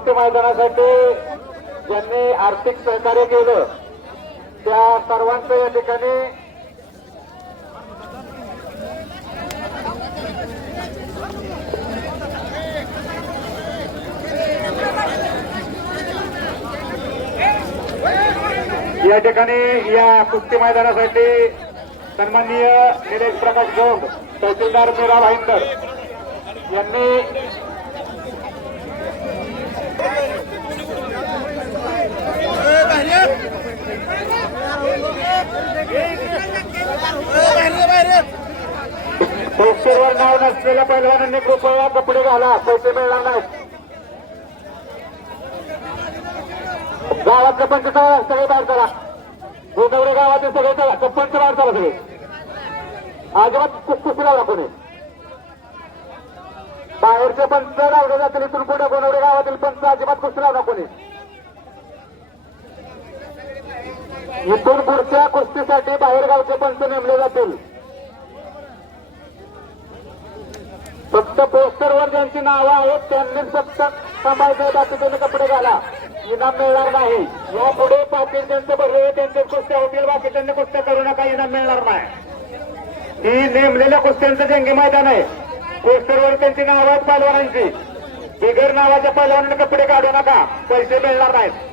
कुस्ती मैदानासाठी ज्यांनी आर्थिक सहकार्य केलं त्या सर्वांचं या ठिकाणी या ठिकाणी या कुस्ती मैदानासाठी सन्माननीय निलेश प्रकाश गोंड तहसीलदार मीरा भाईंदर यांनी पोस्टरवर नाव नसलेल्या पैलवानांनी कृपया कपडे घाला. पैसे मिळणार नाही गावातले पंच सगळे बाहेर चला. गोदावरी गावातील सगळे चला. तो पंच बाहेर चला सगळे. आजोबात कुस्ती दाखवणे बाहेरचे पंच लावले जातील इथून पुढे गोनवडे गावातील पंच अजिबात कुस्ती दाखवणे इथून पुढच्या कुस्तीसाठी बाहेर गावचे पंच नेमले जातील फक्त पोस्टरवर ज्यांची नावं आहेत त्यांनी फक्त सांभाळायचं बाकीचे कपडे घाला. इनाम मिळणार नाही. यापुढे पाटील ज्यांचं भरले त्यांचे कुस्त्या होतील बाकीच्यांनी कुस्त्या करू नका इनाम मिळणार नाही. ही नेमलेल्या कुस्त्यांचं जंगी मैदान आहे. पोस्टरवर त्यांची नावं आहेत पैलवानांची. बिगर नावाच्या पैलवानांनी कपडे काढू नका पैसे मिळणार नाहीत.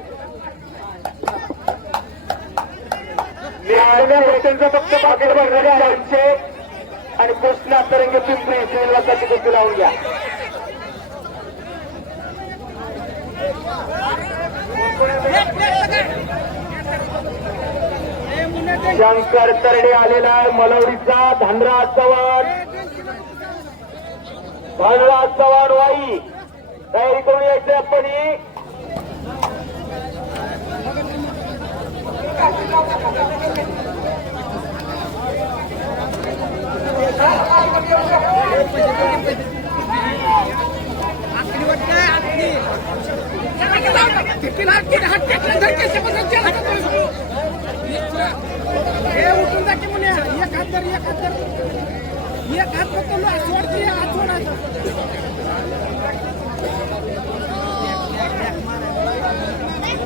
त्यांचं फक्त पाकिट भरलेले आहे आणि पोस्ट तरंगे पिंपरी श्रीनिवासाची गोष्टी लावून घ्या. शंकर तरडे आलेला आहे मलवडीचा धनराज चव्हाण. धनराज चव्हाण वाई तयारी करून यायचे आपण हे. उठून जा की म्हणे एक हात धर एक हात धर एक हात फक्त सोडते एक हात सोडायचा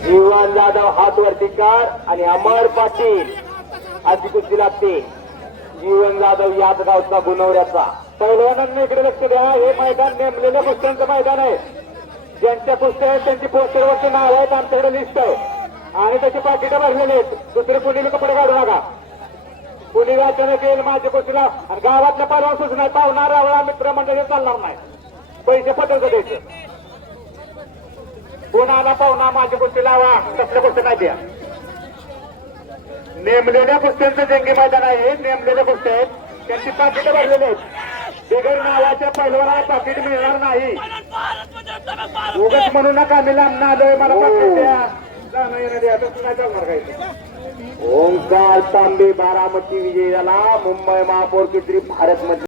जीवन जाधव हात वरती कार आणि अमर पाटील अशी कुस्ती लागते जीवन जाधव याच गावचा गुणवऱ्याचा. पैलवानांना इकडे लक्ष द्या. हे मैदान नेमलेल्या कुस्त्यांचं मैदान आहे. ज्यांच्या पुस्तक आहेत त्यांची पोस्टरवरची नाव आहेत आमच्याकडे लिस्ट आहे. आणि त्याची पाकिटं भरलेली आहेत. दुसरे कुणी कपडे काढू नका. कुणी अचानक येईल माझ्या गोष्टीला आणि गावातल्या परवा नाही पाहुणा रावळा मित्रमंडळी चालणार नाही. पैसे पटवतो द्यायचे. कोणाला पाहुणा माझी कुस्ती लावा तसल्या गोष्टी नाही द्या. नेमलेल्या कुस्त्यांचं जंगी मैदान आहे नेमलेल्या कुस्त्या आहेत. त्यांची पाकिटं भरलेली आहेत. बिगर नावाच्या पहिलवानाला पाकिट मिळणार नाही. उगच म्हणू नका मी लांब आलोय मला पाकिट द्या. ओंकार तांबे बारामती विजय झाला मुंबई महापौर केसरी भारत मध्ये